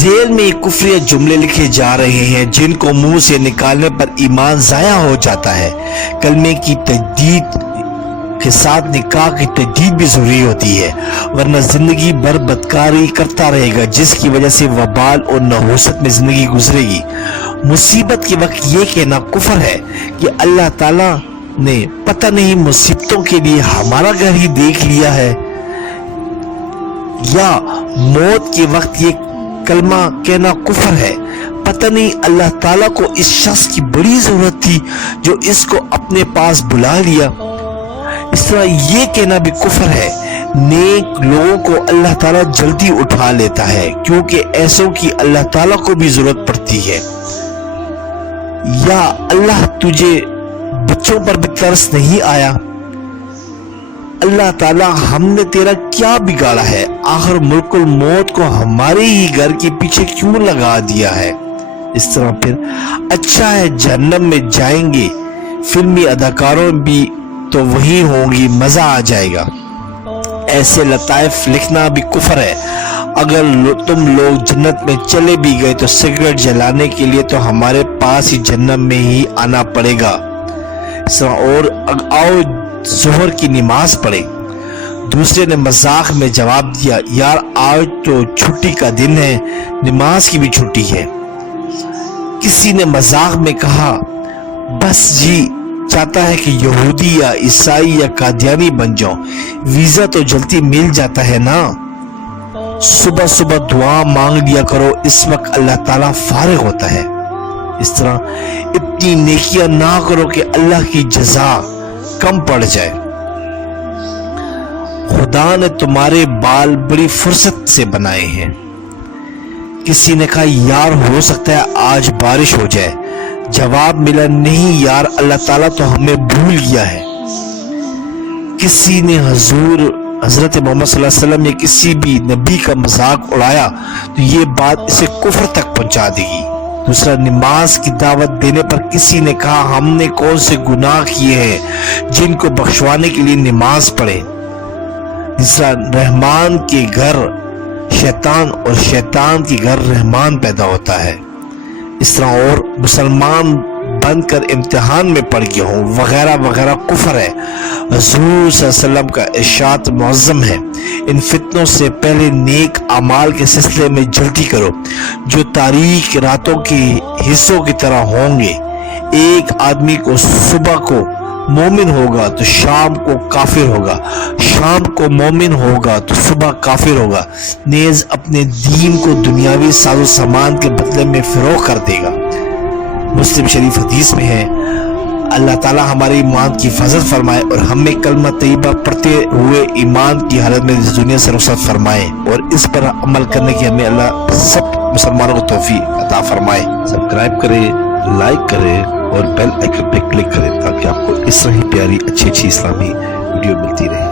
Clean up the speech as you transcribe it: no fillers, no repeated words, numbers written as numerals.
ذیل میں کفریہ جملے لکھے جا رہے ہیں جن کو منہ سے نکالنے پر ایمان ضائع ہو جاتا ہے۔ کلمے کی تجدید کے ساتھ نکاح کی تجدید بھی ضروری ہوتی ہے، ورنہ زندگی بھر بدکاری کرتا رہے گا، جس کی وجہ سے وبال اور نحوست میں زندگی گزرے گی۔ مصیبت کے وقت یہ کہنا کفر ہے کہ اللہ تعالیٰ نے پتہ نہیں مصیبتوں کے لیے ہمارا گھر ہی دیکھ لیا ہے، یا موت کے وقت یہ کلمہ کہنا کفر ہے، پتہ نہیں اللہ تعالیٰ کو اس شخص کی بڑی ضرورت تھی جو اس کو اپنے پاس بلا لیا۔ اس طرح یہ کہنا بھی کفر ہے۔ نیک لوگوں کو اللہ تعالیٰ جلدی اٹھا لیتا ہے کیونکہ ایسوں کی اللہ تعالیٰ کو بھی ضرورت پڑتی ہے۔ یا اللہ تجھے بچوں پر بھی ترس نہیں آیا؟ اللہ تعالیٰ ہم نے تیرا کیا بگاڑا ہے؟ آخر ملک الموت کو ہمارے ہی گھر کے پیچھے کیوں لگا دیا ہے؟ اس طرح پھر اچھا ہے جہنم میں جائیں گے، فلمی اداکاروں بھی تو وہی ہوں گی، مزہ آ جائے گا۔ ایسے لطائف لکھنا بھی کفر ہے۔ اگر تم لوگ جنت میں چلے بھی گئے تو سگریٹ جلانے کے لیے تو ہمارے پاس ہی جنت میں ہی آنا پڑے گا۔ اور آؤ ظہر کی نماز پڑھے۔ دوسرے نے مذاق میں جواب دیا، یار آج تو چھٹی کا دن ہے، نماز کی بھی چھٹی ہے۔ کسی نے مذاق میں کہا، بس جی چاہتا ہے کہ یہودی یا عیسائی یا قادیانی بن جاؤ، ویزا تو جلدی مل جاتا ہے نا۔ صبح صبح دعا مانگ لیا کرو، اس وقت اللہ تعالیٰ فارغ ہوتا ہے۔ اس طرح اتنی نیکیاں نہ کرو کہ اللہ کی جزا کم پڑ جائے۔ خدا نے تمہارے بال بڑی فرصت سے بنائے ہیں۔ کسی نے کہا، یار ہو سکتا ہے آج بارش ہو جائے۔ جواب ملا، نہیں یار اللہ تعالیٰ تو ہمیں بھول گیا ہے۔ کسی نے حضرت محمد صلی اللہ علیہ وسلم یا کسی بھی نبی کا مذاق اڑایا تو یہ بات اسے کفر تک پہنچا دے گی۔ دوسرا، نماز کی دعوت دینے پر کسی نے کہا، ہم نے کون سے گناہ کیے ہیں جن کو بخشوانے کے لیے نماز پڑھے۔ تیسرا، رحمان کے گھر شیطان اور شیطان کے گھر رحمان پیدا ہوتا ہے۔ اس طرح اور مسلمان بن کر امتحان میں پڑ گیا ہوں وغیرہ وغیرہ کفر ہے۔ حضور صلی اللہ علیہ وسلم کا ارشاد معظم ہے، ان فتنوں سے پہلے نیک اعمال کے سلسلے میں جلدی کرو جو تاریک راتوں کے حصوں کی طرح ہوں گے۔ ایک آدمی کو صبح کو مومن ہوگا تو شام کو کافر ہوگا، شام کو مومن ہوگا تو صبح کافر ہوگا، نیز اپنے دین کو دنیاوی ساز و سامان کے بدلے میں فروخت کر دے گا۔ مسلم شریف حدیث میں ہے، اللہ تعالیٰ ہمارے ایمان کی حفاظت فرمائے اور ہمیں کلمہ طیبہ پڑھتے ہوئے ایمان کی حالت میں اس دنیا سے رخصت فرمائے، اور اس پر عمل کرنے کی ہمیں اللہ سب مسلمانوں کو توفیق عطا فرمائے۔ سبسکرائب کریں، لائک کریں اور بیل آئیکن پہ کلک کریں تاکہ آپ کو اس طرح ہی پیاری اچھی اسلامی ویڈیو ملتی رہے۔